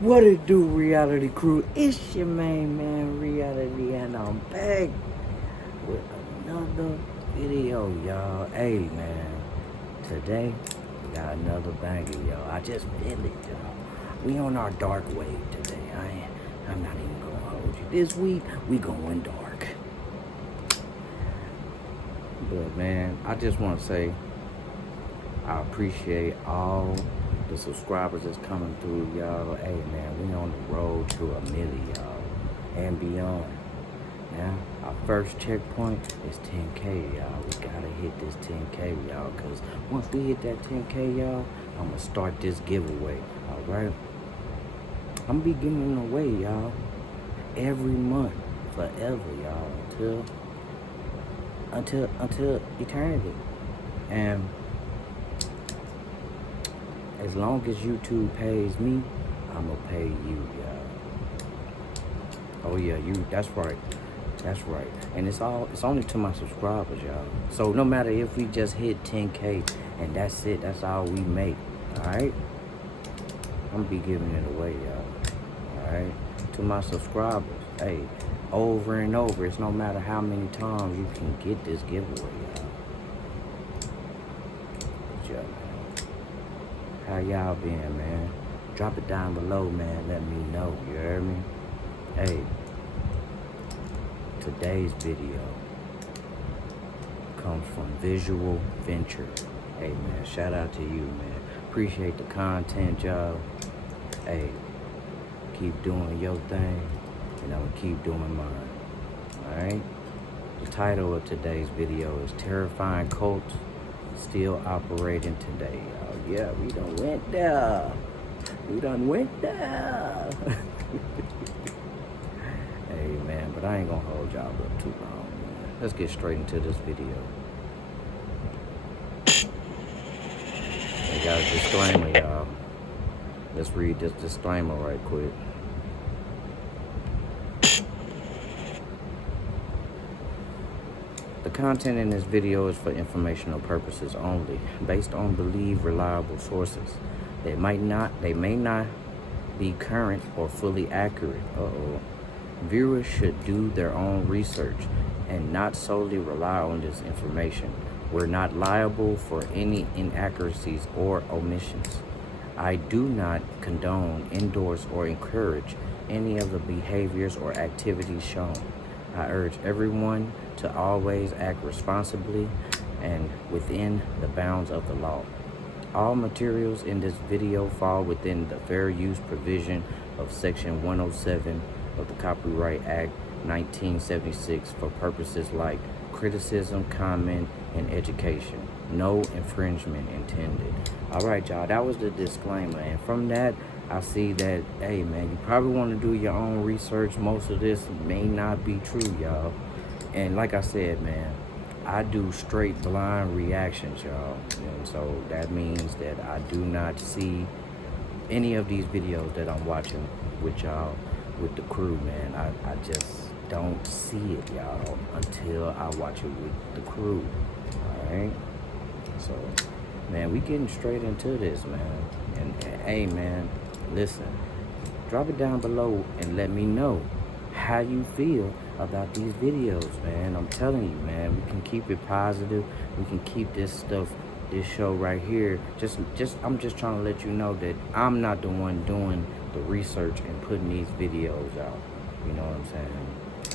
What it do, reality crew? It's your main man, Reality, and I'm back with another video, y'all. Hey, man, today we got another banger, y'all. I just feel it, y'all. We on our dark wave today. I'm not even gonna hold you. This week we going dark. But man, I just want to say I appreciate all the subscribers that's coming through, y'all. Hey man, we on the road to 1 million, y'all, and beyond. Now, our first checkpoint is 10K, y'all. We gotta hit this 10K, y'all, because once we hit that 10K, y'all, I'm gonna start this giveaway, all right? I'm gonna be giving them away, y'all, every month, forever, y'all, until eternity. And as long as YouTube pays me, I'm gonna pay you, y'all. Oh yeah, that's right. That's right. And it's only to my subscribers, y'all. So no matter if we just hit 10K and that's it, that's all we make. Alright? I'm gonna be giving it away, y'all. Alright? To my subscribers. Hey, over and over. It's no matter how many times you can get this giveaway, y'all. Good job, man. How y'all been, man? Drop it down below, man. Let me know. You heard me? Hey, today's video comes from Visual Venture. Hey, man, shout out to you, man. Appreciate the content, y'all. Hey, keep doing your thing, and I'm gonna keep doing mine. Alright? The title of today's video is Terrifying Cults Still Operating Today, y'all. Yeah, we done went there. We done went there. Hey, man, but I ain't gonna hold y'all up too long, man. Let's get straight into this video. I got a disclaimer, y'all. Let's read this disclaimer right quick. The content in this video is for informational purposes only, based on believed reliable sources. They may not be current or fully accurate. Viewers should do their own research and not solely rely on this information. We're not liable for any inaccuracies or omissions. I do not condone, endorse, or encourage any of the behaviors or activities shown. I urge everyone to always act responsibly and within the bounds of the law. All materials in this video fall within the fair use provision of Section 107 of the Copyright Act 1976 for purposes like criticism, comment, and education. No infringement intended. All right, y'all, that was the disclaimer. And from that, I see that, hey, man, you probably want to do your own research. Most of this may not be true, y'all. And like I said, man, I do straight blind reactions, y'all. And so that means that I do not see any of these videos that I'm watching with y'all, with the crew, man. I just don't see it, y'all, until I watch it with the crew. Alright? So, man, we getting straight into this, man. And hey, man, listen, drop it down below and let me know how you feel about these videos, man. I'm telling you, man, we can keep it positive. We can keep this show right here. I'm just trying to let you know that I'm not the one doing the research and putting these videos out. You know what I'm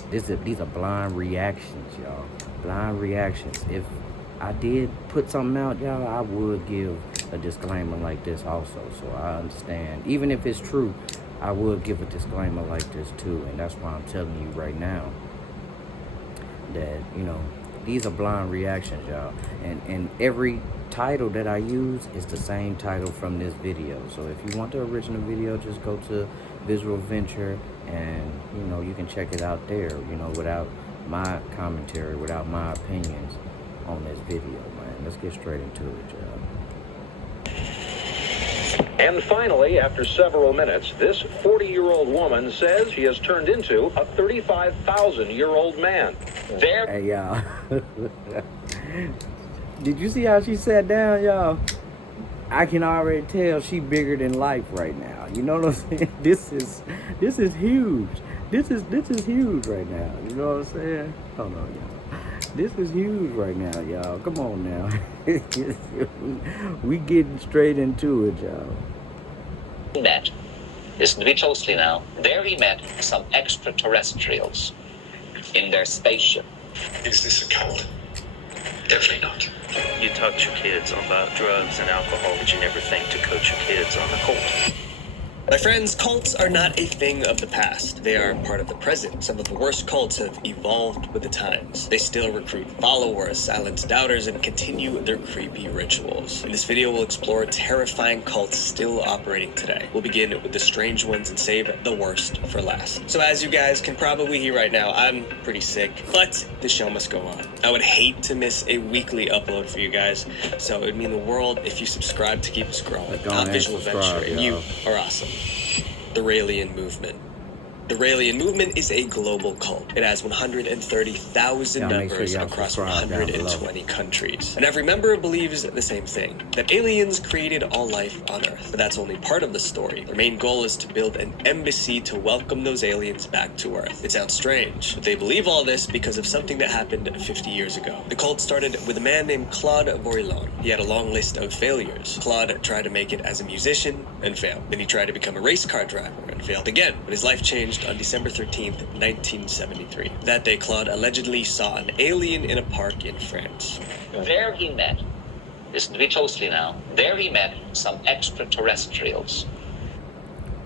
saying? These are blind reactions, y'all. Blind reactions. If I did put something out, y'all, I would give a disclaimer like this also, so I understand. Even if it's true, I would give a disclaimer like this too, and that's why I'm telling you right now that, you know, these are blind reactions, y'all. And every title that I use is the same title from this video. So if you want the original video, just go to Visual Venture and, you know, you can check it out there, you know, without my commentary, without my opinions on this video, man. Let's get straight into it, y'all. And finally, after several minutes, this 40-year-old woman says she has turned into a 35,000-year-old man. There. Hey, y'all. Did you see how she sat down, y'all? I can already tell she bigger than life right now. You know what I'm saying? This is huge. This is huge right now. You know what I'm saying? Hold on, y'all. This is huge right now, y'all. Come on now. We getting straight into it, y'all. Met. Listen to me closely now. There he met some extraterrestrials in their spaceship. Is this a cult? Definitely not. You taught your kids about drugs and alcohol, but you never think to coach your kids on the cult. My friends, cults are not a thing of the past. They are part of the present. Some of the worst cults have evolved with the times. They still recruit followers, silence doubters, and continue their creepy rituals. In this video, we'll explore terrifying cults still operating today. We'll begin with the strange ones and save the worst for last. So as you guys can probably hear right now, I'm pretty sick, but the show must go on. I would hate to miss a weekly upload for you guys, so it would mean the world if you subscribe to keep us growing. Go Not ahead, Visual subscribe, Venture, and you are awesome. The Raelian Movement. The Raelian Movement is a global cult. It has 130,000 Y'all make sure members y'all across subscribe down 120 countries. And every member believes the same thing, that aliens created all life on Earth. But that's only part of the story. Their main goal is to build an embassy to welcome those aliens back to Earth. It sounds strange, but they believe all this because of something that happened 50 years ago. The cult started with a man named Claude Vorilhon. He had a long list of failures. Claude tried to make it as a musician and failed. Then he tried to become a race car driver and failed again. But his life changed on December 13th, 1973. That day, Claude allegedly saw an alien in a park in France. There he met, listen to me closely now, there he met some extraterrestrials.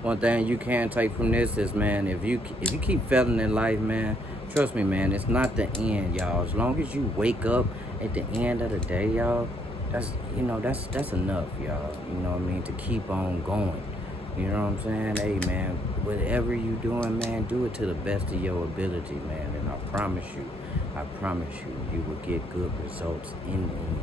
One thing you can take from this is, man, if you keep failing in life, man, trust me, man, it's not the end, y'all. As long as you wake up at the end of the day, y'all, that's enough, y'all. You know what I mean? To keep on going. You know what I'm saying? Hey, man, whatever you doing, man, do it to the best of your ability, man. And I promise you, you will get good results in the end.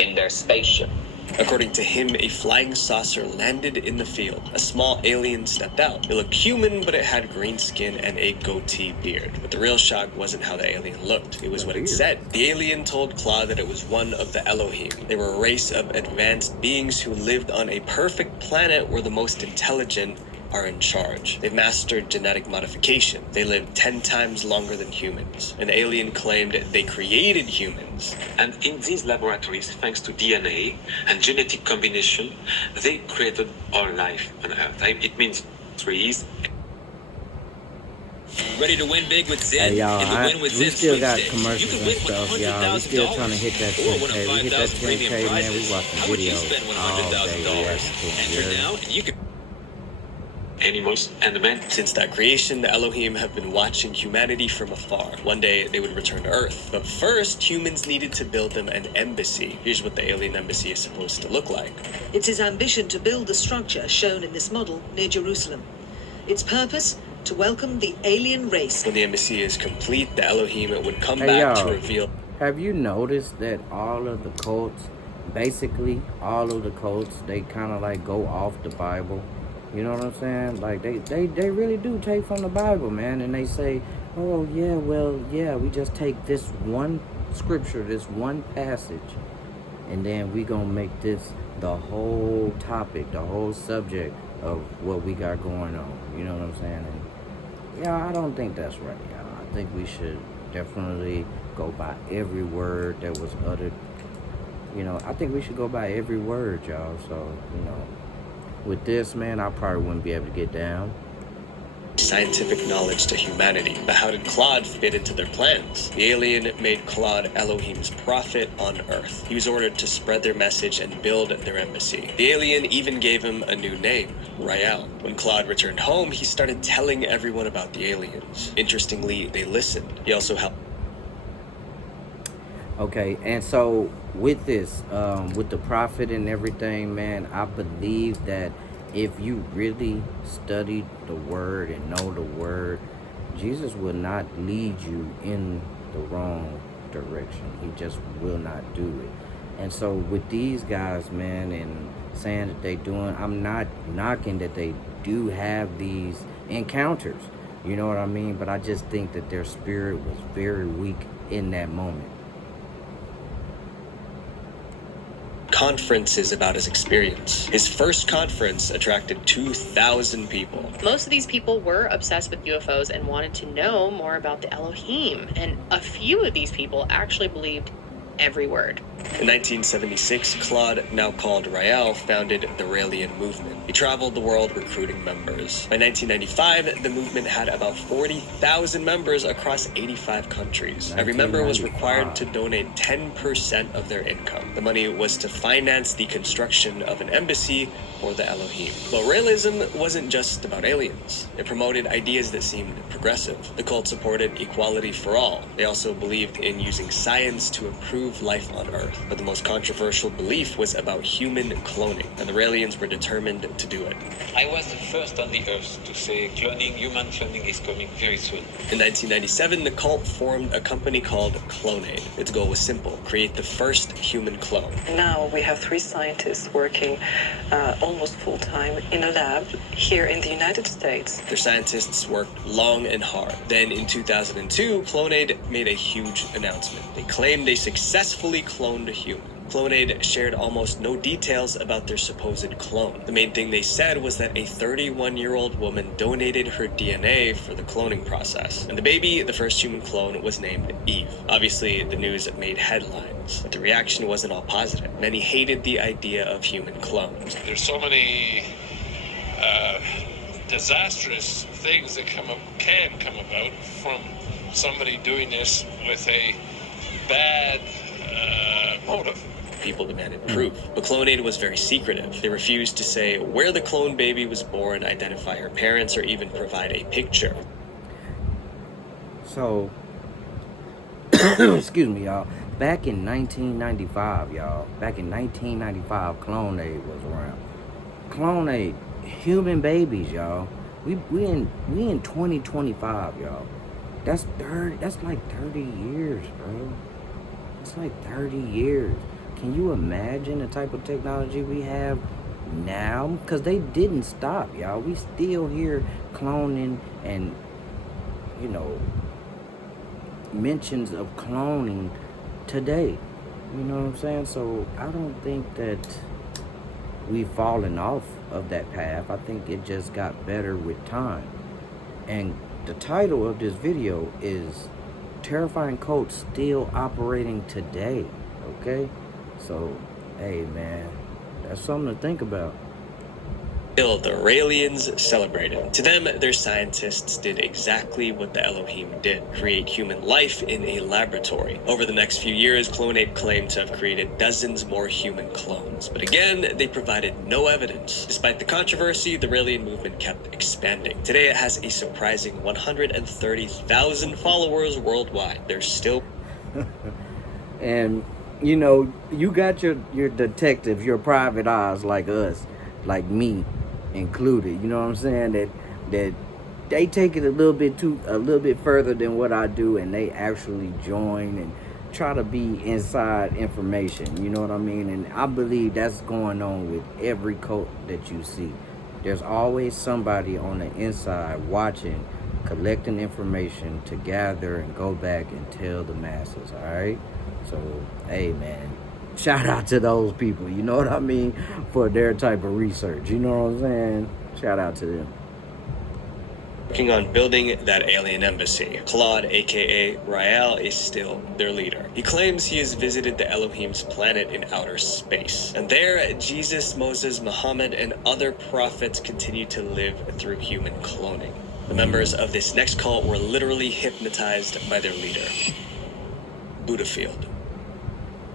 In their spaceship. According to him, a flying saucer landed in the field. A small alien stepped out. It looked human, but it had green skin and a goatee beard. But the real shock wasn't how the alien looked. It was what it said. The alien told Claude that it was one of the Elohim. They were a race of advanced beings who lived on a perfect planet where the most intelligent are in charge. They've mastered genetic modification. They live 10 times longer than humans. An alien claimed they created humans. And in these laboratories, thanks to DNA and genetic combination, they created all life on Earth. It means trees. Ready to win big with Zen? Hey, y'all, In the Win with we Zen still got sweepstakes, commercials you can and win stuff, y'all. We still trying to hit that $100,000 or one of 10K. We hit that 5,000 premium 10K, man. We prizes. watching How would you videos spend all day. $100,000? Reacting, Enter now, and you can. Animals and men. Since that creation, the Elohim have been watching humanity from afar. One day, they would return to Earth. But first, humans needed to build them an embassy. Here's what the alien embassy is supposed to look like. It's his ambition to build the structure shown in this model near Jerusalem. Its purpose? To welcome the alien race. When the embassy is complete, the Elohim would come Hey, back y'all. to reveal. Have you noticed that all of the cults, basically all of the cults, they kind of like go off the Bible? You know what I'm saying? Like they really do take from the Bible, man. And they say, oh yeah, well, yeah, we just take this one scripture, this one passage, and then we gonna make this the whole topic, the whole subject of what we got going on. You know what I'm saying? And yeah, I don't think that's right, y'all. I think we should definitely go by every word that was uttered. You know, I think we should go by every word, y'all. So, you know, with this, man, I probably wouldn't be able to get down. Scientific knowledge to humanity. But how did Claude fit into their plans? The alien made Claude Elohim's prophet on Earth. He was ordered to spread their message and build their embassy. The alien even gave him a new name, Rael. When Claude returned home, he started telling everyone about the aliens. Interestingly, they listened. He also helped. Okay, and so with this, with the prophet and everything, man, I believe that if you really study the word and know the word, Jesus will not lead you in the wrong direction. He just will not do it. And so with these guys, man, and saying that they doing, I'm not knocking that they do have these encounters. You know what I mean? But I just think that their spirit was very weak in that moment. conferences about his experience. His first conference attracted 2,000 people. Most of these people were obsessed with UFOs and wanted to know more about the Elohim, and a few of these people actually believed every word. In 1976, Claude, now called Rael, founded the Raelian movement. He traveled the world recruiting members. By 1995, the movement had about 40,000 members across 85 countries. Every member was required to donate 10% of their income. The money was to finance the construction of an embassy for the Elohim. But Raelism wasn't just about aliens. It promoted ideas that seemed progressive. The cult supported equality for all. They also believed in using science to improve life on Earth. But the most controversial belief was about human cloning, and the Raelians were determined to do it. I was the first on the earth to say human cloning is coming very soon. In 1997, the cult formed a company called Clonaid. Its goal was simple: create the first human clone. Now we have 3 scientists working almost full-time in a lab here in the United States. Their scientists worked long and hard. Then in 2002, Clonaid made a huge announcement. They claimed they successfully cloned a human. Clonaid shared almost no details about their supposed clone. The main thing they said was that a 31-year-old woman donated her DNA for the cloning process. And the baby, the first human clone, was named Eve. Obviously, the news made headlines, but the reaction wasn't all positive. Many hated the idea of human clones. There's so many disastrous things that can come about from somebody doing this with a bad motive. People demanded proof, but Clonaid was very secretive. They refused to say where the clone baby was born, identify her parents, or even provide a picture. So, excuse me, y'all. Back in 1995, Clonaid was around. Clonaid, human babies, y'all. We in 2025, y'all. That's like 30 years, bro. It's like 30 years. Can you imagine the type of technology we have now? Because they didn't stop, y'all. We still hear cloning and, mentions of cloning today. You know what I'm saying? So I don't think that we've fallen off of that path. I think it just got better with time. And the title of this video is Terrifying Cult Still Operating Today. Okay? So, hey man, that's something to think about. Still, the Raelians celebrated. To them, their scientists did exactly what the Elohim did: create human life in a laboratory. Over the next few years, Clonaid claimed to have created dozens more human clones. But again, they provided no evidence. Despite the controversy, the Raelian movement kept expanding. Today, it has a surprising 130,000 followers worldwide. They're still... And, you got your detectives, your private eyes like us, like me included, you know what I'm saying, that they take it a little bit further than what I do, and they actually join and try to be inside information, you know what I mean? And I believe that's going on with every cult that you see. There's always somebody on the inside watching, collecting information to gather and go back and tell the masses, all right? So, hey man, shout out to those people, you know what I mean, for their type of research, you know what I'm saying? Shout out to them. Working on building that alien embassy. Claude, aka Rael, is still their leader. He claims he has visited the Elohim's planet in outer space. And there, Jesus, Moses, Muhammad, and other prophets continue to live through human cloning. The members of this next cult were literally hypnotized by their leader, Buddhafield.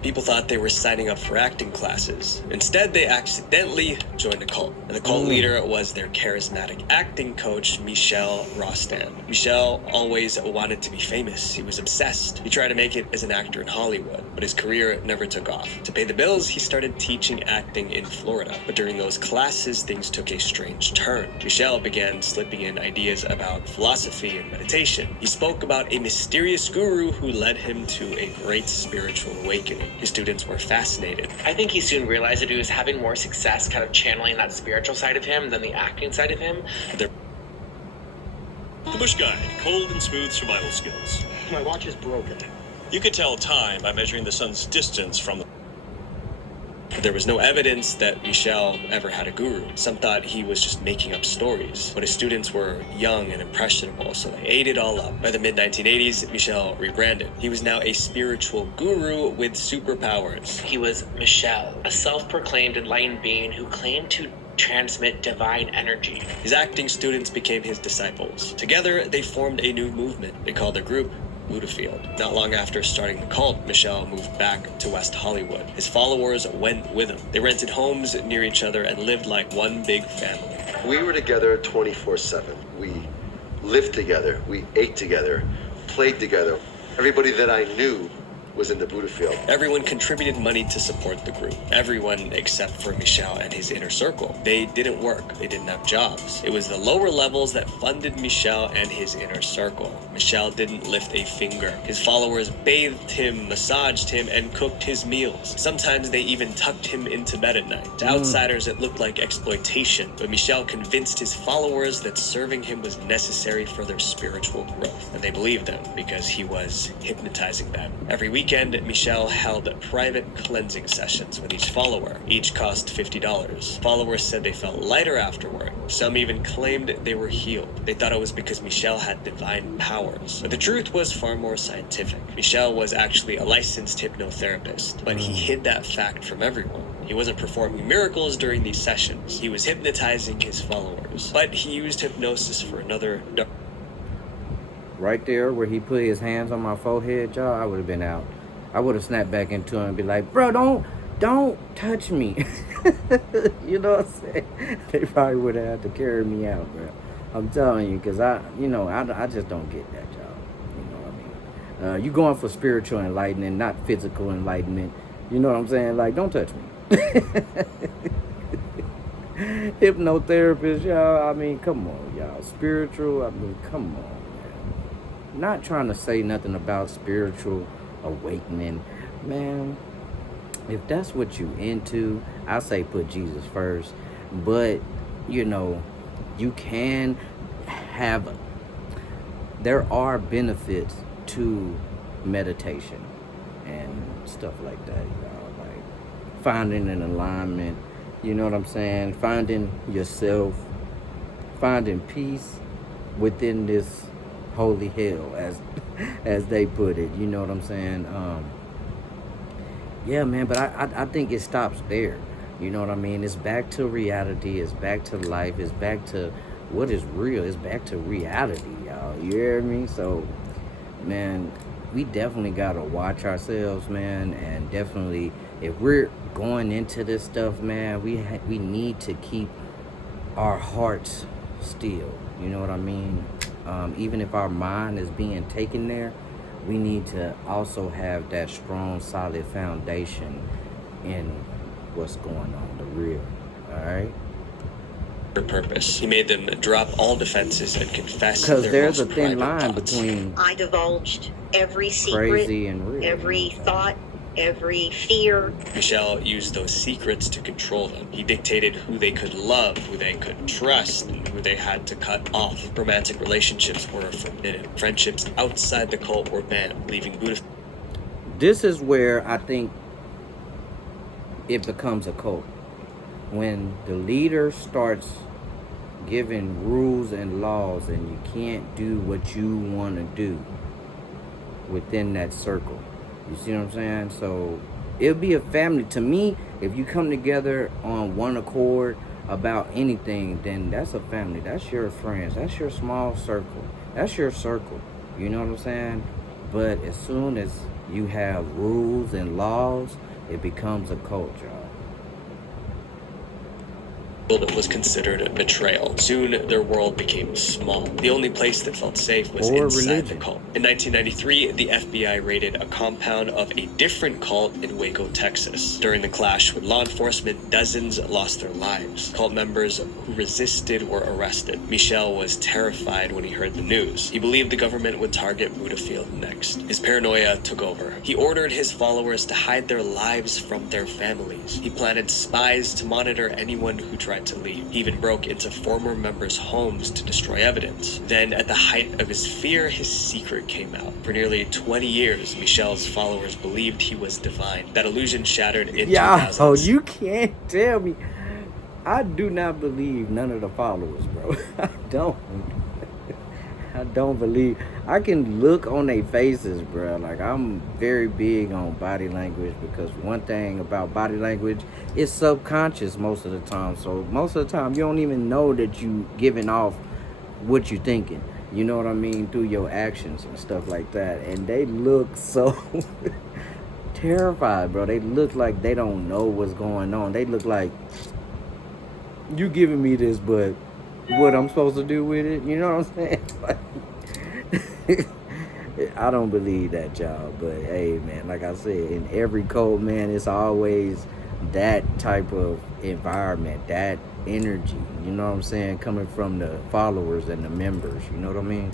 People thought they were signing up for acting classes. Instead, they accidentally joined a cult. And the cult leader was their charismatic acting coach, Michel Rostand. Michel always wanted to be famous. He was obsessed. He tried to make it as an actor in Hollywood, but his career never took off. To pay the bills, he started teaching acting in Florida. But during those classes, things took a strange turn. Michel began slipping in ideas about philosophy and meditation. He spoke about a mysterious guru who led him to a great spiritual awakening. His students were fascinated. I think he soon realized that he was having more success kind of channeling that spiritual side of him than the acting side of him. The Bush Guide, cold and smooth survival skills. My watch is broken. You can tell time by measuring the sun's distance from the... But there was no evidence that Michel ever had a guru. Some thought he was just making up stories, but his students were young and impressionable, so they ate it all up. By the mid-1980s, Michel rebranded. He was now a spiritual guru with superpowers. He was Michel, a self-proclaimed enlightened being who claimed to transmit divine energy. His acting students became his disciples. Together, they formed a new movement. They called their group Buddhafield. Not long after starting the cult, Michel moved back to West Hollywood. His followers went with him. They rented homes near each other and lived like one big family. We were together 24/7. We lived together. We ate together, played together. Everybody that I knew was in the Buddhafield. Everyone contributed money to support the group. Everyone except for Michel and his inner circle. They didn't work. They didn't have jobs. It was the lower levels that funded Michel and his inner circle. Michel didn't lift a finger. His followers bathed him, massaged him, and cooked his meals. Sometimes they even tucked him into bed at night. To outsiders, it looked like exploitation, but Michel convinced his followers that serving him was necessary for their spiritual growth. And they believed him because he was hypnotizing them. Every weekend, Michel held private cleansing sessions with each follower. Each cost $50. Followers said they felt lighter afterward. Some even claimed they were healed. They thought it was because Michel had divine powers. But the truth was far more scientific. Michel was actually a licensed hypnotherapist, but he hid that fact from everyone. He wasn't performing miracles during these sessions. He was hypnotizing his followers. But he used hypnosis for another Right there where he put his hands on my forehead, y'all, I would have been out. I would have snapped back into him and be like, bro, don't touch me. You know what I'm saying? They probably would have had to carry me out, bro. I'm telling you, because I just don't get that, y'all. You know what I mean? You going for spiritual enlightenment, not physical enlightenment. You know what I'm saying? Like, don't touch me. Hypnotherapist, y'all. I mean, come on, y'all. Spiritual, I mean, come on, man. Not trying to say nothing about spiritual awakening, man. If that's what you into, I say put Jesus first. But you know, you can have, there are benefits to meditation and stuff like that, y'all. Like finding an alignment, you know what I'm saying, finding yourself, finding peace within this holy hell, as they put it, you know what I'm saying. Yeah, man, but I think it stops there. You know what I mean? It's back to reality. It's back to life. It's back to what is real. It's back to reality, y'all. You hear me? So, man, we definitely got to watch ourselves, man. And definitely, if we're going into this stuff, man, we need to keep our hearts still. You know what I mean? Even if our mind is being taken there, we need to also have that strong, solid foundation in what's going on, the real. All right? purpose. He made them drop all defenses and confess. Because their there's a most thin private line thoughts. between I divulged every secret, crazy and real. every thought, every fear. Michel used those secrets to control them. He dictated who they could love, who they could trust, and who they had to cut off. Romantic relationships were forbidden. Friendships outside the cult were banned, leaving Buddha. This is where I think it becomes a cult. When the leader starts giving rules and laws and you can't do what you want to do within that circle. You see what I'm saying? So it'll be a family. To me, if you come together on one accord about anything, then that's a family. That's your friends. That's your small circle. That's your circle. You know what I'm saying? But as soon as you have rules and laws, it becomes a cult, y'all. was considered a betrayal. Soon, their world became small. The only place that felt safe was Or inside religion. the cult. In 1993, the FBI raided a compound of a different cult in Waco, Texas. During the clash with law enforcement, dozens lost their lives. Cult members who resisted were arrested. Michel was terrified when he heard the news. He believed the government would target Buddhafield next. His paranoia took over. He ordered his followers to hide their lives from their families. He planted spies to monitor anyone who tried tried to leave. He even broke into former members' homes to destroy evidence. Then, at the height of his fear, his secret came out. For nearly 20 years, Michel's followers believed he was divine. That illusion shattered in 2000. Oh, you can't tell me. I do not believe none of the followers, bro. I don't believe. I can look on their faces, bro. Like, I'm very big on body language, because one thing about body language, it's subconscious most of the time. So most of the time, you don't even know that you giving off what you're thinking. You know what I mean? Through your actions and stuff like that. And they look so terrified, bro. They look like they don't know what's going on. They look like, you giving me this, but what I'm supposed to do with it? You know what I'm saying? Like, I don't believe that, y'all. But hey, man, like I said, in every cult, man, it's always that type of environment, that energy, you know what I'm saying, coming from the followers and the members, you know what I mean?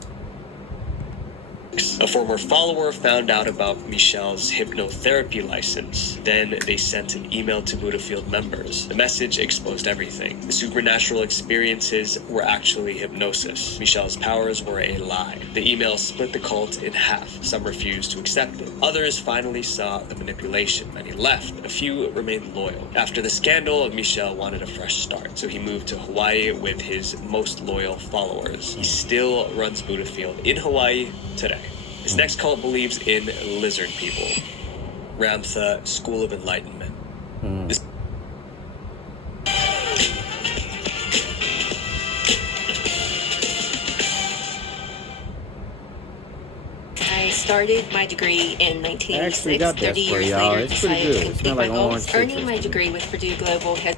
A former follower found out about Michel's hypnotherapy license. Then they sent an email to Buddhafield members. The message exposed everything. The supernatural experiences were actually hypnosis. Michel's powers were a lie. The email split the cult in half. Some refused to accept it. Others finally saw the manipulation. Many left. A few remained loyal. After the scandal, Michel wanted a fresh start, so he moved to Hawaii with his most loyal followers. He still runs Buddhafield in Hawaii today. His next cult believes in lizard people. Ramtha School of Enlightenment. I started my degree in 1986, got that 30 for years y'all. later, It's pretty decided good. to It complete smells my like goals. orange Earning citrus my to degree with Purdue Global has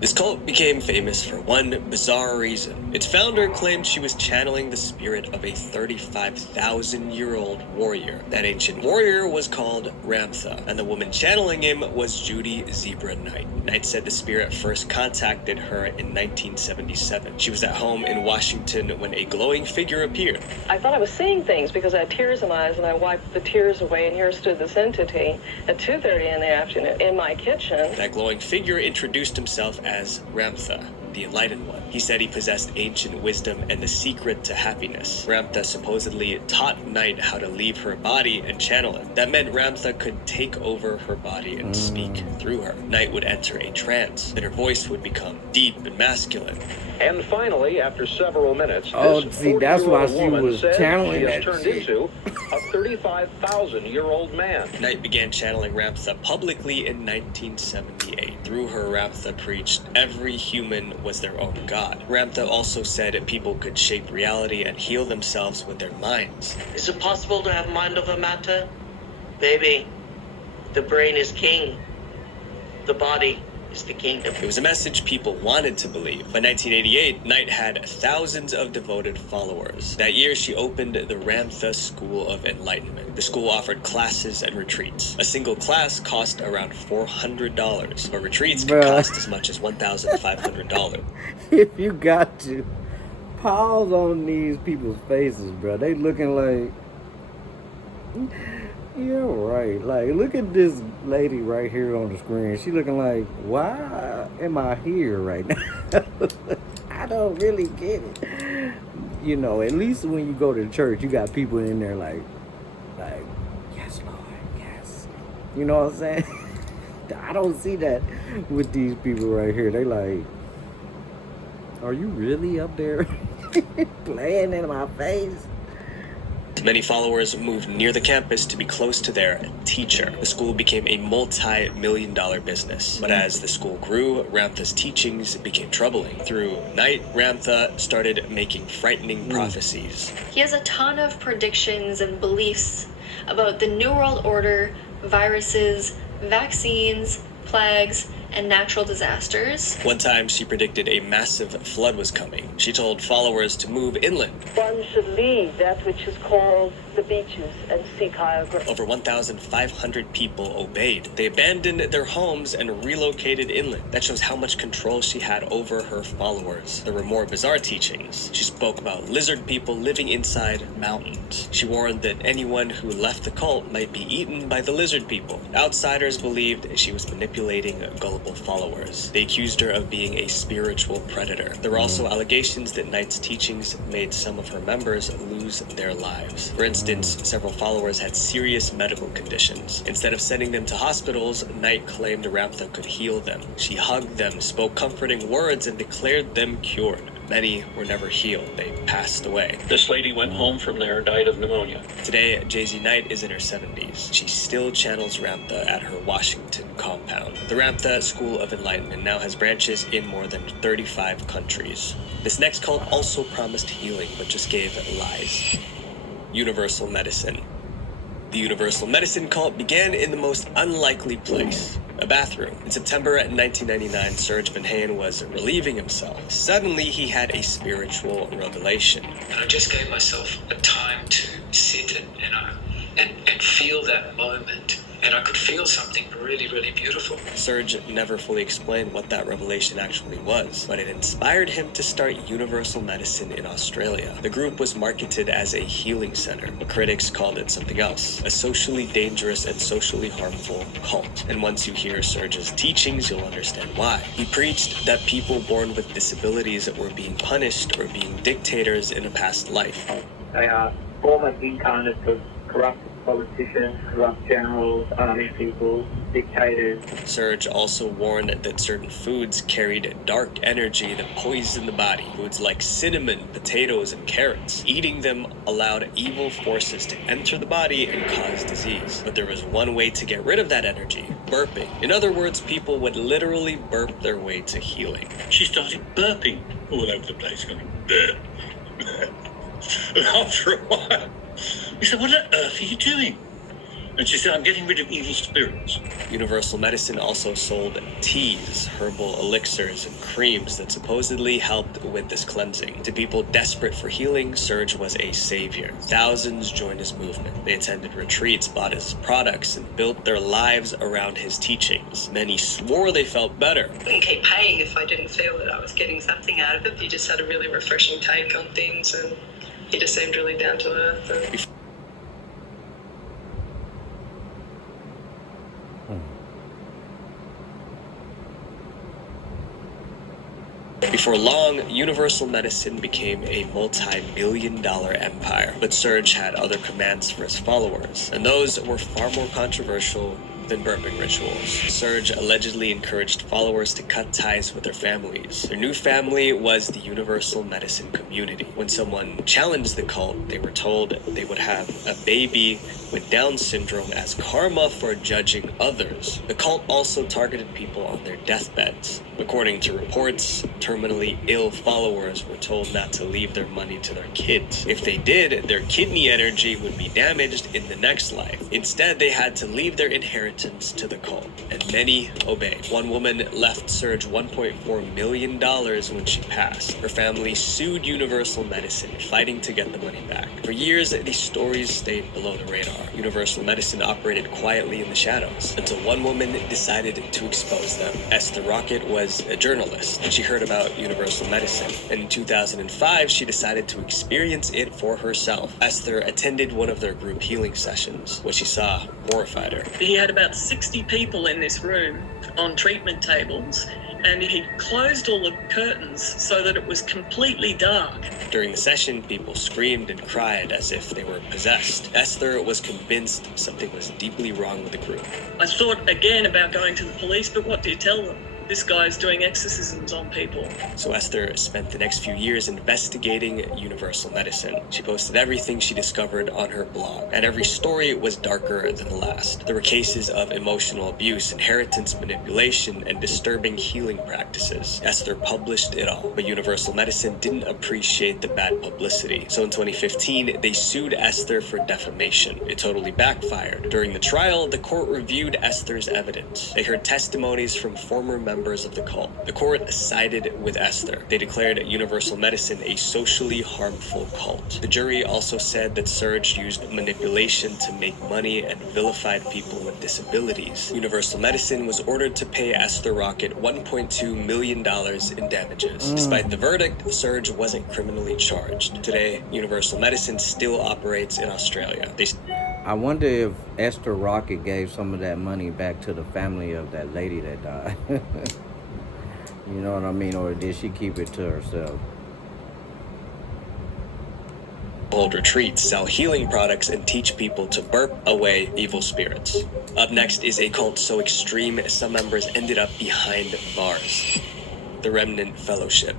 This cult became famous for one bizarre reason. Its founder claimed she was channeling the spirit of a 35,000-year-old warrior. That ancient warrior was called Ramtha, and the woman channeling him was Judy Zebra Knight. Knight said the spirit first contacted her in 1977. She was at home in Washington when a glowing figure appeared. I thought I was seeing things because I had tears in my eyes, and I wiped the tears away, and here stood this entity at 2:30 in the afternoon in my kitchen. That glowing figure introduced himself as Ramtha, the Enlightened One. He said he possessed ancient wisdom and the secret to happiness. Ramtha supposedly taught Knight how to leave her body and channel it. That meant Ramtha could take over her body and speak through her. Knight would enter a trance, then her voice would become deep and masculine. And finally, after several minutes, Oh, this see, that's why 40-year-old she woman was says channeling she has that turned shit. into a 35,000-year-old man. Knight began channeling Ramtha publicly in 1978. Through her, Ramtha preached every human was their own god. Ramtha also said people could shape reality and heal themselves with their minds. Is it possible to have mind over matter? Baby, the brain is king. The body is the kingdom. It was a message people wanted to believe. By 1988, Knight had thousands of devoted followers. That year, she opened the Ramtha School of Enlightenment. The school offered classes and retreats. A single class cost around $400, but retreats could cost as much as $1,500. If you got to pause on these people's faces, bro, they looking like, yeah, right. Like, look at this lady right here on the screen. She looking like, why am I here right now? I don't really get it. You know, at least when you go to church, you got people in there like, yes, Lord, yes. You know what I'm saying? I don't see that with these people right here. They like, are you really up there playing in my face? Many followers moved near the campus to be close to their teacher. The school became a multi-million-dollar business. But as the school grew, Ramtha's teachings became troubling. Through Knight, Ramtha started making frightening prophecies. He has a ton of predictions and beliefs about the New World Order, viruses, vaccines, plagues, and natural disasters. One time, she predicted a massive flood was coming. She told followers to move inland. One should leave that which is called the beaches and seek higher ground. Over 1,500 people obeyed. They abandoned their homes and relocated inland. That shows how much control she had over her followers. There were more bizarre teachings. She spoke about lizard people living inside mountains. She warned that anyone who left the cult might be eaten by the lizard people. Outsiders believed she was manipulating gullible multiple followers. They accused her of being a spiritual predator. There were also allegations that Knight's teachings made some of her members lose their lives. For instance, several followers had serious medical conditions. Instead of sending them to hospitals, Knight claimed Ramtha could heal them. She hugged them, spoke comforting words, and declared them cured. Many were never healed. They passed away. This lady went home from there, died of pneumonia. Today, Jay-Z Knight is in her 70s. She still channels Ramtha at her Washington compound. The Ramtha School of Enlightenment now has branches in more than 35 countries. This next cult also promised healing, but just gave lies. Universal Medicine. The Universal Medicine cult began in the most unlikely place, a bathroom. In September 1999, Serge Van Hayen was relieving himself. Suddenly, he had a spiritual revelation. And I just gave myself a time to sit and feel that moment. And I could feel something really, really beautiful. Serge never fully explained what that revelation actually was, but it inspired him to start Universal Medicine in Australia. The group was marketed as a healing center, but critics called it something else, a socially dangerous and socially harmful cult. And once you hear Serge's teachings, you'll understand why. He preached that people born with disabilities were being punished or being dictators in a past life. They are former incarnates of corrupt politicians, corrupt generals, army people, dictators. Serge also warned that certain foods carried dark energy that poisoned the body. Foods like cinnamon, potatoes, and carrots. Eating them allowed evil forces to enter the body and cause disease. But there was one way to get rid of that energy: burping. In other words, people would literally burp their way to healing. She started burping all over the place, going, bleh, bleh. And after a while, he said, what on earth are you doing? And she said, I'm getting rid of evil spirits. Universal Medicine also sold teas, herbal elixirs, and creams that supposedly helped with this cleansing. To people desperate for healing, Serge was a savior. Thousands joined his movement. They attended retreats, bought his products, and built their lives around his teachings. Many swore they felt better. I wouldn't keep paying if I didn't feel that I was getting something out of it. He just had a really refreshing take on things, and he just seemed really down to earth. And Before long, Universal Medicine became a multi-million-dollar empire, but Serge had other commands for his followers, and those were far more controversial than burping rituals. Serge allegedly encouraged followers to cut ties with their families. Their new family was the Universal Medicine community. When someone challenged the cult, they were told they would have a baby with Down syndrome as karma for judging others. The cult also targeted people on their deathbeds. According to reports, terminally ill followers were told not to leave their money to their kids. If they did, their kidney energy would be damaged in the next life. Instead, they had to leave their inheritance to the cult, and many obeyed. One woman left Serge $1.4 million when she passed. Her family sued Universal Medicine, fighting to get the money back. For years, these stories stayed below the radar. Universal Medicine operated quietly in the shadows, until one woman decided to expose them. Esther Rocket was a journalist, and she heard about Universal Medicine. And in 2005, she decided to experience it for herself. Esther attended one of their group healing sessions. What she saw horrified her. He had about 60 people in this room on treatment tables, and he closed all the curtains so that it was completely dark. During the session, people screamed and cried as if they were possessed. Esther was convinced something was deeply wrong with the group. I thought again about going to the police, but what do you tell them? This guy's doing exorcisms on people. So Esther spent the next few years investigating Universal Medicine. She posted everything she discovered on her blog, and every story was darker than the last. There were cases of emotional abuse, inheritance manipulation, and disturbing healing practices. Esther published it all, but Universal Medicine didn't appreciate the bad publicity. So in 2015, they sued Esther for defamation. It totally backfired. During the trial, the court reviewed Esther's evidence. They heard testimonies from former members of the cult. The court sided with Esther. They declared Universal Medicine a socially harmful cult. The jury also said that Serge used manipulation to make money and vilified people with disabilities. Universal Medicine was ordered to pay Esther Rocket $1.2 million in damages. Despite the verdict, Serge wasn't criminally charged. Today, Universal Medicine still operates in Australia. I wonder if Esther Rocket gave some of that money back to the family of that lady that died. You know what I mean? Or did she keep it to herself? Hold retreats, sell healing products, and teach people to burp away evil spirits. Up next is a cult so extreme some members ended up behind bars. The Remnant Fellowship.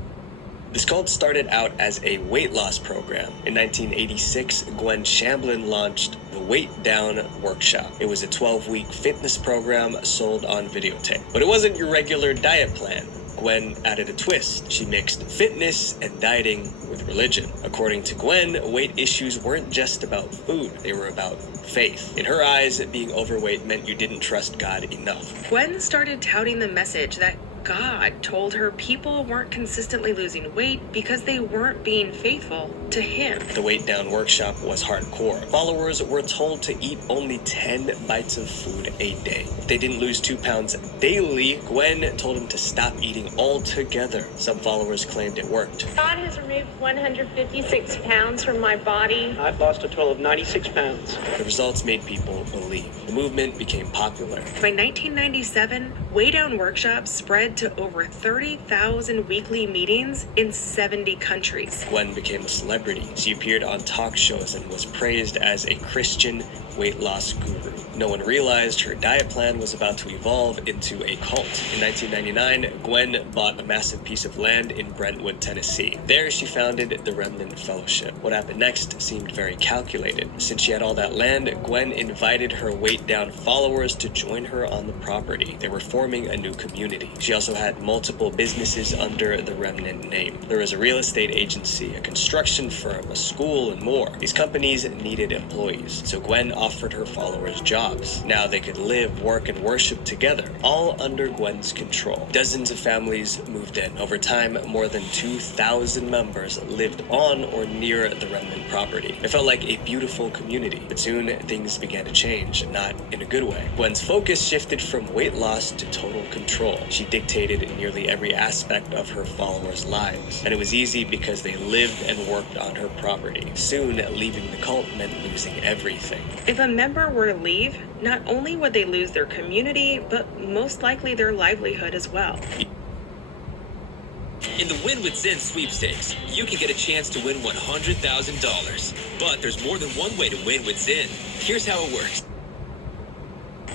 This cult started out as a weight loss program. In 1986, Gwen Shamblin launched the Weight Down Workshop. It was a 12-week fitness program sold on videotape. But it wasn't your regular diet plan. Gwen added a twist. She mixed fitness and dieting with religion. According to Gwen, weight issues weren't just about food, they were about faith. In her eyes, being overweight meant you didn't trust God enough. Gwen started touting the message that God told her people weren't consistently losing weight because they weren't being faithful to Him. The Weight Down Workshop was hardcore. Followers were told to eat only 10 bites of food a day. If they didn't lose 2 pounds daily, Gwen told them to stop eating altogether. Some followers claimed it worked. God has removed 156 pounds from my body. I've lost a total of 96 pounds. The results made people believe. The movement became popular. By 1997, Weight Down Workshops spread to over 30,000 weekly meetings in 70 countries. Gwen became a celebrity. She appeared on talk shows and was praised as a Christian weight loss guru. No one realized her diet plan was about to evolve into a cult. In 1999, Gwen bought a massive piece of land in Brentwood, Tennessee. There she founded the Remnant Fellowship. What happened next seemed very calculated. Since she had all that land, Gwen invited her Weight Down followers to join her on the property. They were forming a new community. She also had multiple businesses under the Remnant name. There was a real estate agency, a construction firm, a school, and more. These companies needed employees, so Gwen offered her followers jobs. Now they could live, work, and worship together, all under Gwen's control. Dozens of families moved in. Over time, more than 2,000 members lived on or near the Remnant property. It felt like a beautiful community, but soon things began to change, not in a good way. Gwen's focus shifted from weight loss to total control. She dictated nearly every aspect of her followers' lives, and it was easy because they lived and worked on her property. Soon, leaving the cult meant losing everything. If a member were to leave, not only would they lose their community, but most likely their livelihood as well. In the Win with Zen sweepstakes, you can get a chance to win $100,000. But there's more than one way to win with Zen. Here's how it works.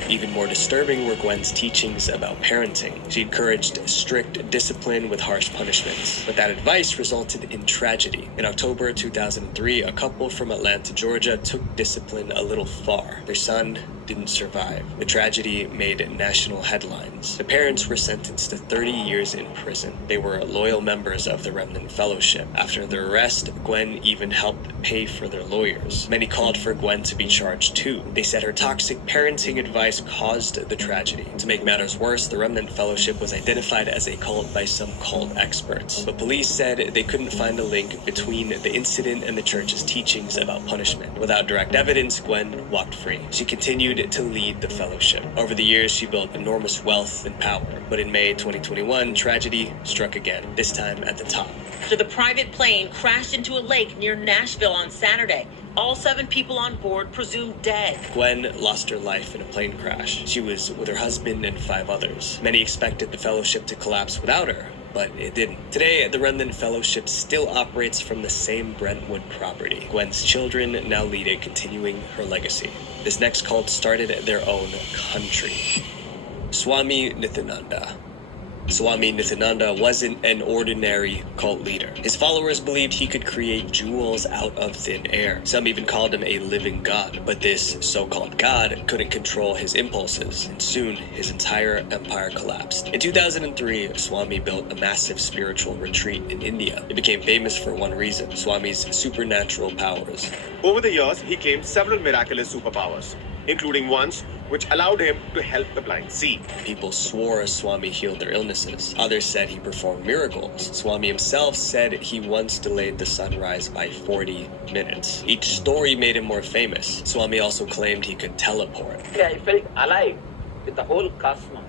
Even more disturbing were Gwen's teachings about parenting. She encouraged strict discipline with harsh punishments, but that advice resulted in tragedy. In October 2003, a couple from Atlanta, Georgia took discipline a little far. Their son didn't survive. The tragedy made national headlines. The parents were sentenced to 30 years in prison. They were loyal members of the Remnant Fellowship. After their arrest, Gwen even helped pay for their lawyers. Many called for Gwen to be charged too. They said her toxic parenting advice caused the tragedy. To make matters worse, the Remnant Fellowship was identified as a cult by some cult experts. But police said they couldn't find a link between the incident and the church's teachings about punishment. Without direct evidence, Gwen walked free. She continued to lead the fellowship. Over the years, she built enormous wealth and power. But in May 2021, tragedy struck again, this time at the top. After the private plane crashed into a lake near Nashville on Saturday, all 7 people on board presumed dead. Gwen lost her life in a plane crash. She was with her husband and 5 others. Many expected the fellowship to collapse without her, but it didn't. Today, the Remnant Fellowship still operates from the same Brentwood property. Gwen's children now lead it, continuing her legacy. This next cult started their own country. Swami Nityananda. Swami Nityananda wasn't an ordinary cult leader. His followers believed he could create jewels out of thin air. Some even called him a living god. But this so-called god couldn't control his impulses, and soon his entire empire collapsed. In 2003, Swami built a massive spiritual retreat in India. It became famous for one reason: Swami's supernatural powers. Over the years, he gained several miraculous superpowers, including ones which allowed him to help the blind see. People swore Swami healed their illnesses. Others said he performed miracles. Swami himself said he once delayed the sunrise by 40 minutes. Each story made him more famous. Swami also claimed he could teleport. I felt alive with the whole cosmos.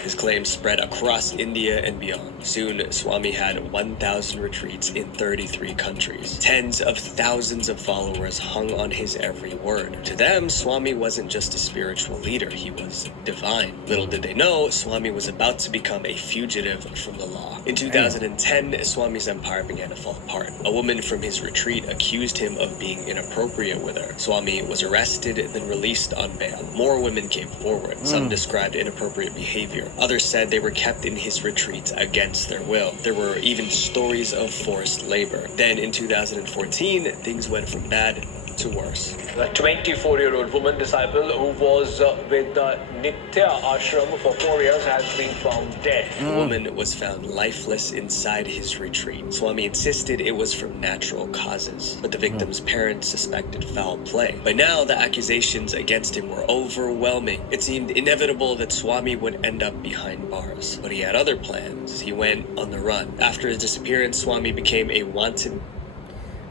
His claims spread across India and beyond. Soon, Swami had 1,000 retreats in 33 countries. Tens of thousands of followers hung on his every word. To them, Swami wasn't just a spiritual leader, he was divine. Little did they know, Swami was about to become a fugitive from the law. In 2010, Swami's empire began to fall apart. A woman from his retreat accused him of being inappropriate with her. Swami was arrested, then released on bail. More women came forward. Some described inappropriate behavior. Others said they were kept in his retreats against their will. There were even stories of forced labor. Then in 2014, things went from bad to worse. A 24-year-old woman disciple who was with the Nitya ashram for 4 years has been found dead. The woman was found lifeless inside his retreat. Swami insisted it was from natural causes, but the victim's parents suspected foul play. By now, the accusations against him were overwhelming. It seemed inevitable that Swami would end up behind bars, but he had other plans. He went on the run. After his disappearance, Swami became a wanted.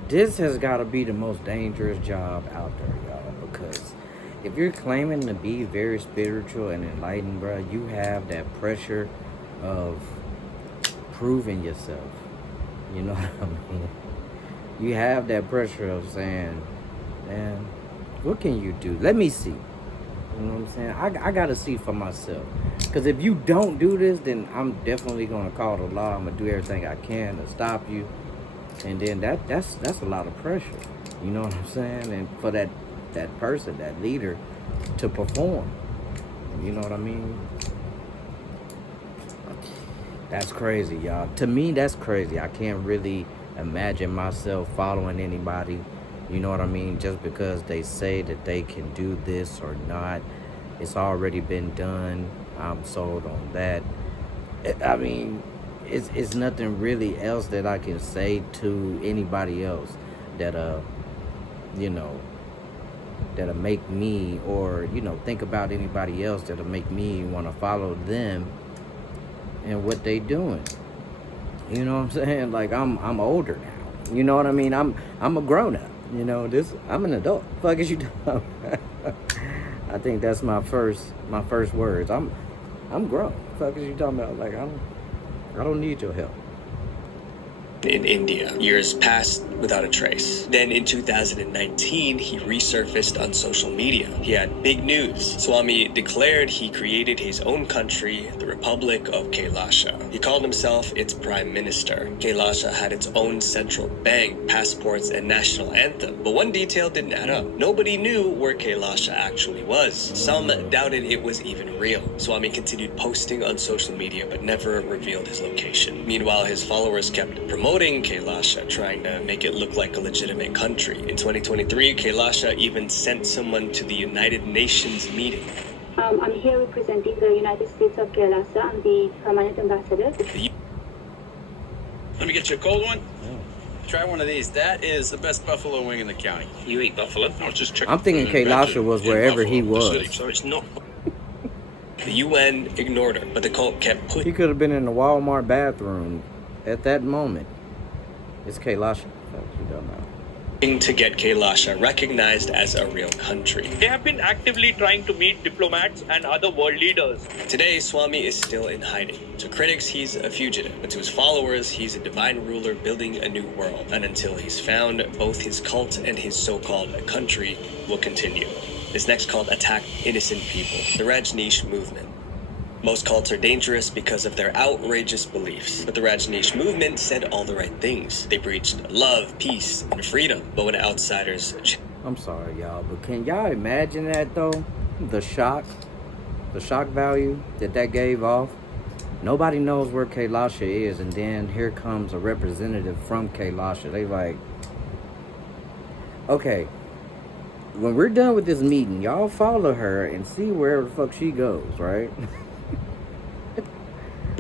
This has got to be the most dangerous job out there, y'all, because if you're claiming to be very spiritual and enlightened, bro, you have that pressure of proving yourself. You know what I mean? You have that pressure of saying, man, what can you do? Let me see. You know what I'm saying? I got to see for myself. Because if you don't do this, then I'm definitely going to call the law. I'm going to do everything I can to stop you. And then that's a lot of pressure. You know what I'm saying? And for that person, that leader, to perform. You know what I mean? That's crazy, y'all. To me, that's crazy. I can't really imagine myself following anybody. You know what I mean? Just because they say that they can do this or not. It's already been done. I'm sold on that. I mean, it's nothing really else that I can say to anybody else that you know, that'll make me, or you know, think about anybody else that'll make me want to follow them and what they doing. You know what I'm saying? Like I'm older now. You know what I mean? I'm a grown up. You know, I'm an adult. Fuck is you talking about? I think that's my first words. I'm grown. Fuck is you talking about? Like I don't need your help. In India, years passed without a trace. Then in 2019, he resurfaced on social media. He had big news. Swami declared he created his own country, the Republic of Kailasha. He called himself its prime minister. Kailasha had its own central bank, passports, and national anthem. But one detail didn't add up. Nobody knew where Kailasha actually was. Some doubted it was even real. Swami continued posting on social media, but never revealed his location. Meanwhile, his followers kept promoting Kailasha, trying to make it look like a legitimate country. In 2023, Kailasha even sent someone to the United Nations meeting. I'm here representing the United States of Kailasha. I'm the permanent ambassador. Let me get you a cold one. Try one of these. That is the best buffalo wing in the county. You eat buffalo? I was just checking. I'm thinking Kailasha was wherever he was. So it's not. The UN ignored her, but the cult kept pushing. He could have been in the Walmart bathroom at that moment. It's Kailasha. You don't know. To get Kailasha recognized as a real country. They have been actively trying to meet diplomats and other world leaders. Today, Swami is still in hiding. To critics, he's a fugitive, but to his followers, he's a divine ruler building a new world. And until he's found, both his cult and his so-called country will continue. This next cult attacked innocent people, the Rajneesh movement. Most cults are dangerous because of their outrageous beliefs, but the Rajneesh movement said all the right things. They preached love, peace, and freedom. But when outsiders... I'm sorry, y'all, but can y'all imagine that, though? The shock value that gave off? Nobody knows where Kailasha is, and then here comes a representative from Kailasha. They like, okay, when we're done with this meeting, y'all follow her and see where the fuck she goes, right?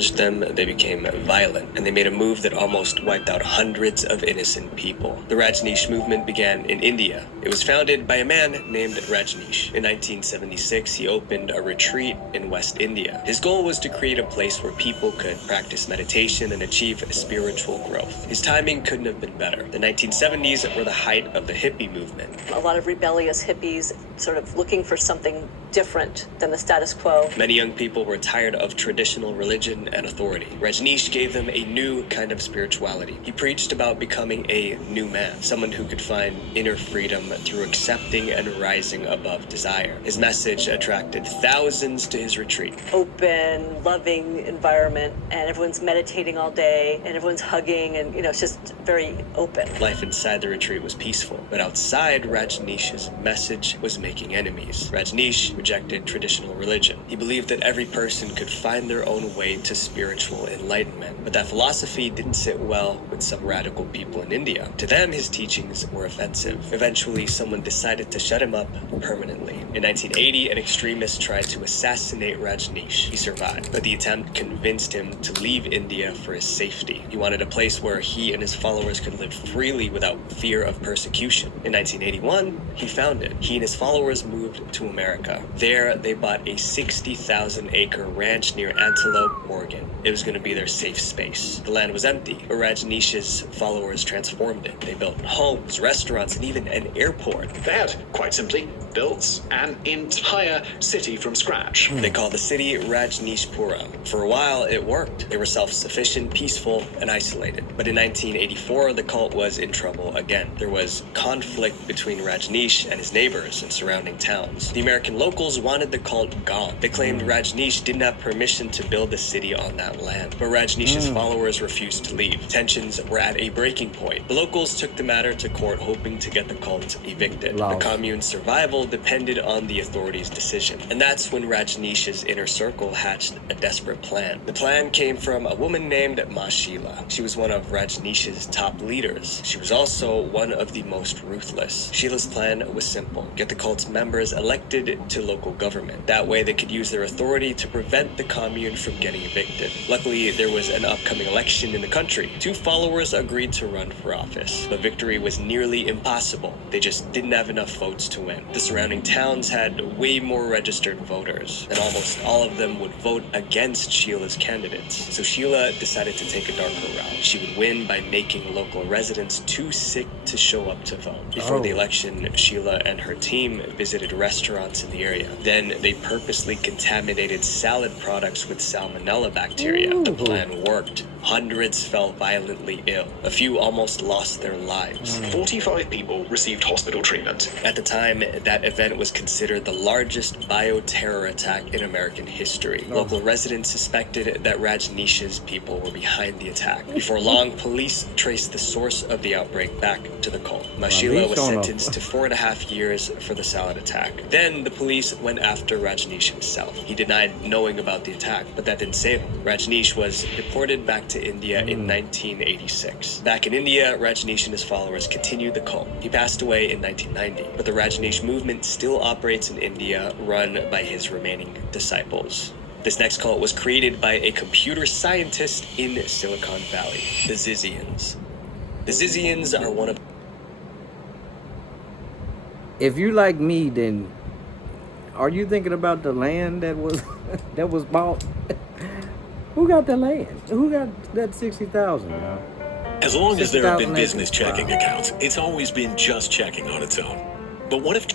them, they became violent, and they made a move that almost wiped out hundreds of innocent people. The Rajneesh movement began in India. It was founded by a man named Rajneesh. In 1976, he opened a retreat in West India. His goal was to create a place where people could practice meditation and achieve spiritual growth. His timing couldn't have been better. The 1970s were the height of the hippie movement. A lot of rebellious hippies sort of looking for something different than the status quo. Many young people were tired of traditional religion and authority. Rajneesh gave them a new kind of spirituality. He preached about becoming a new man, someone who could find inner freedom through accepting and rising above desire. His message attracted thousands to his retreat. Open, loving environment, and everyone's meditating all day, and everyone's hugging, and it's just very open. Life inside the retreat was peaceful, but outside, Rajneesh's message was making enemies. Rajneesh rejected traditional religion. He believed that every person could find their own way to spiritual enlightenment, but that philosophy didn't sit well with some radical people in India. To them, his teachings were offensive. Eventually, someone decided to shut him up permanently. In 1980, an extremist tried to assassinate Rajneesh. He survived, but the attempt convinced him to leave India for his safety. He wanted a place where he and his followers could live freely without fear of persecution. In 1981, he found it. He and his followers moved to America. There, they bought a 60,000-acre ranch near Antelope, Oregon. It was going to be their safe space. The land was empty, but Rajneesh's followers transformed it. They built homes, restaurants, and even an airport. They had, quite simply, built an entire city from scratch. They called the city Rajneeshpuram. For a while, it worked. They were self-sufficient, peaceful, and isolated. But in 1984, the cult was in trouble again. There was conflict between Rajneesh and his neighbors and surrounding towns. The American locals wanted the cult gone. They claimed Rajneesh didn't have permission to build a city on that land. But Rajneesh's followers refused to leave. Tensions were at a breaking point. The locals took the matter to court, hoping to get the cult evicted. The commune's survival depended on the authorities' decision. And that's when Rajneesh's inner circle hatched a desperate plan. The plan came from a woman named Ma Sheela. She was one of Rajneesh's top leaders. She was also one of the most ruthless. Sheila's plan was simple: get the cult's members elected to local government. That way they could use their authority to prevent the commune from getting evicted. Luckily, there was an upcoming election in the country. 2 followers agreed to run for office, but victory was nearly impossible. They just didn't have enough votes to win. The surrounding towns had way more registered voters, and almost all of them would vote against Sheila's candidates. So Sheela decided to take a darker route. She would win by making local residents too sick to show up to vote. Before the election, Sheela and her team visited restaurants in the area. Then they purposely contaminated salad products with salmonella bacteria. The plan worked. Hundreds fell violently ill. A few almost lost their lives. 45 people received hospital treatment. At the time, that event was considered the largest bioterror attack in American history. Local residents suspected that Rajneesh's people were behind the attack. Before long, police traced the source of the outbreak back to the cult. Ma Sheela was sentenced to 4.5 years for the salad attack. Then the police went after Rajneesh himself. He denied knowing about the attack, but that didn't save him. Rajneesh was deported back to India in 1986. Back in India, Rajneesh and his followers continued the cult. He passed away in 1990, but the Rajneesh movement still operates in India, run by his remaining disciples. This next cult was created by a computer scientist in Silicon Valley, the Zizians. The Zizians are one of... If you like me, then are you thinking about the land that was that was bought? Who got the land? Who got that 60,000? As long as there have been business checking accounts, it's always been just checking on its own. But what if...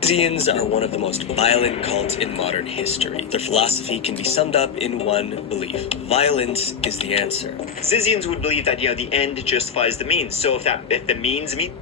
Zizians are one of the most violent cults in modern history. Their philosophy can be summed up in one belief: violence is the answer. Zizians would believe that, the end justifies the means. So if the means meet,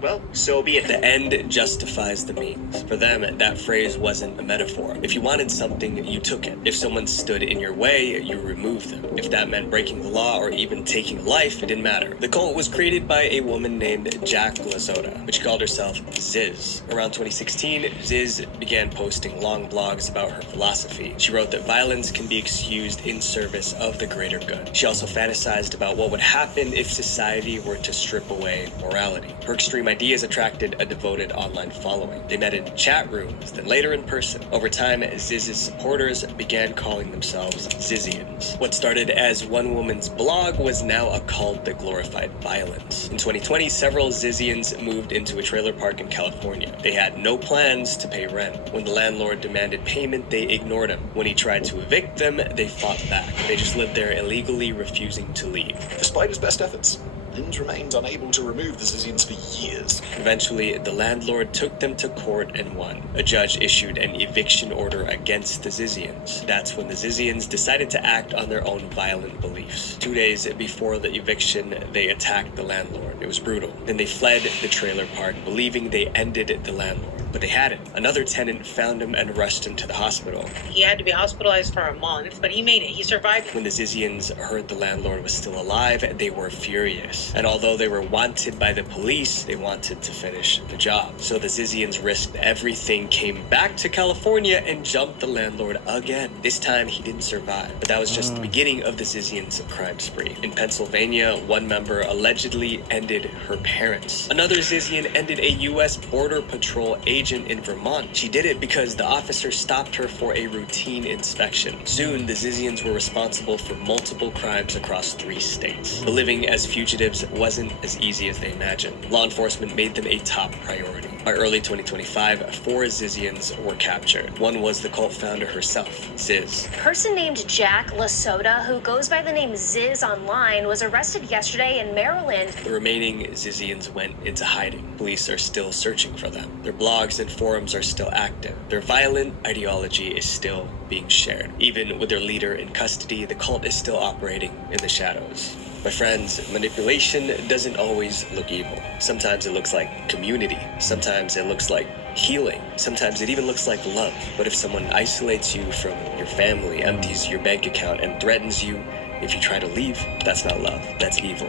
well, so be it. The end justifies the means. For them, that phrase wasn't a metaphor. If you wanted something, you took it. If someone stood in your way, you removed them. If that meant breaking the law or even taking life, it didn't matter. The cult was created by a woman named Jack Lazota, which called herself Ziz. Around 2016, Ziz began posting long blogs about her philosophy. She wrote that violence can be excused in service of the greater good. She also fantasized about what would happen if society were to strip away morality. Her extreme ideas attracted a devoted online following. They met in chat rooms, then later in person. Over time, Ziz's supporters began calling themselves Zizians. What started as one woman's blog was now a cult that glorified violence. In 2020, several Zizians moved into a trailer park in California. They had no plans to pay rent. When the landlord demanded payment, they ignored him. When he tried to evict them, they fought back. They just lived there illegally, refusing to leave. Despite his best efforts, Linz remained unable to remove the Zizians for years. Eventually, the landlord took them to court and won. A judge issued an eviction order against the Zizians. That's when the Zizians decided to act on their own violent beliefs. 2 days before the eviction, they attacked the landlord. It was brutal. Then they fled the trailer park, believing they ended the landlord. But they hadn't. Another tenant found him and rushed him to the hospital. He had to be hospitalized for a month, but he made it. He survived. When the Zizians heard the landlord was still alive, they were furious. And although they were wanted by the police, they wanted to finish the job. So the Zizians risked everything, came back to California, and jumped the landlord again. This time, he didn't survive. But that was just the beginning of the Zizians' crime spree. In Pennsylvania, one member allegedly ended her parents. Another Zizian ended a U.S. Border Patrol agent in Vermont. She did it because the officer stopped her for a routine inspection. Soon, the Zizians were responsible for multiple crimes across 3 states. But living as fugitives wasn't as easy as they imagined. Law enforcement made them a top priority. By early 2025, 4 Zizians were captured. One was the cult founder herself, Ziz. A person named Jack Lasota, who goes by the name Ziz online, was arrested yesterday in Maryland. The remaining Zizians went into hiding. Police are still searching for them. Their blogs and forums are still active. Their violent ideology is still being shared. Even with their leader in custody, the cult is still operating in the shadows. My friends, manipulation doesn't always look evil. Sometimes it looks like community. Sometimes it looks like healing. Sometimes it even looks like love. But if someone isolates you from your family, empties your bank account, and threatens you if you try to leave, that's not love. That's evil.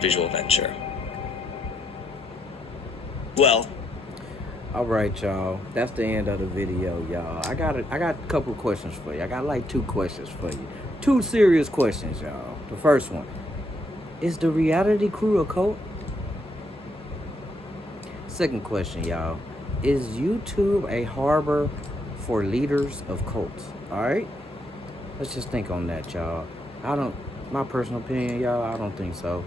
Visual Venture. Well, all right, y'all. That's the end of the video, y'all. I got a couple of questions for you. I got like 2 questions for you. 2 serious questions, y'all. The first one: is the reality crew a cult? Second question, y'all: is YouTube a harbor for leaders of cults? All right, let's just think on that, y'all. My personal opinion, y'all, I don't think so.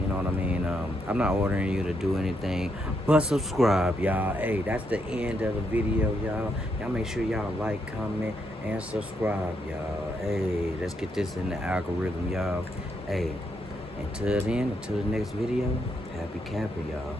You know what I mean? I'm not ordering you to do anything but subscribe, y'all. Hey, that's the end of the video, y'all. Y'all make sure y'all like, comment, and subscribe, y'all. Hey, let's get this in the algorithm, y'all. Hey, until then, until the next video, happy camping, y'all.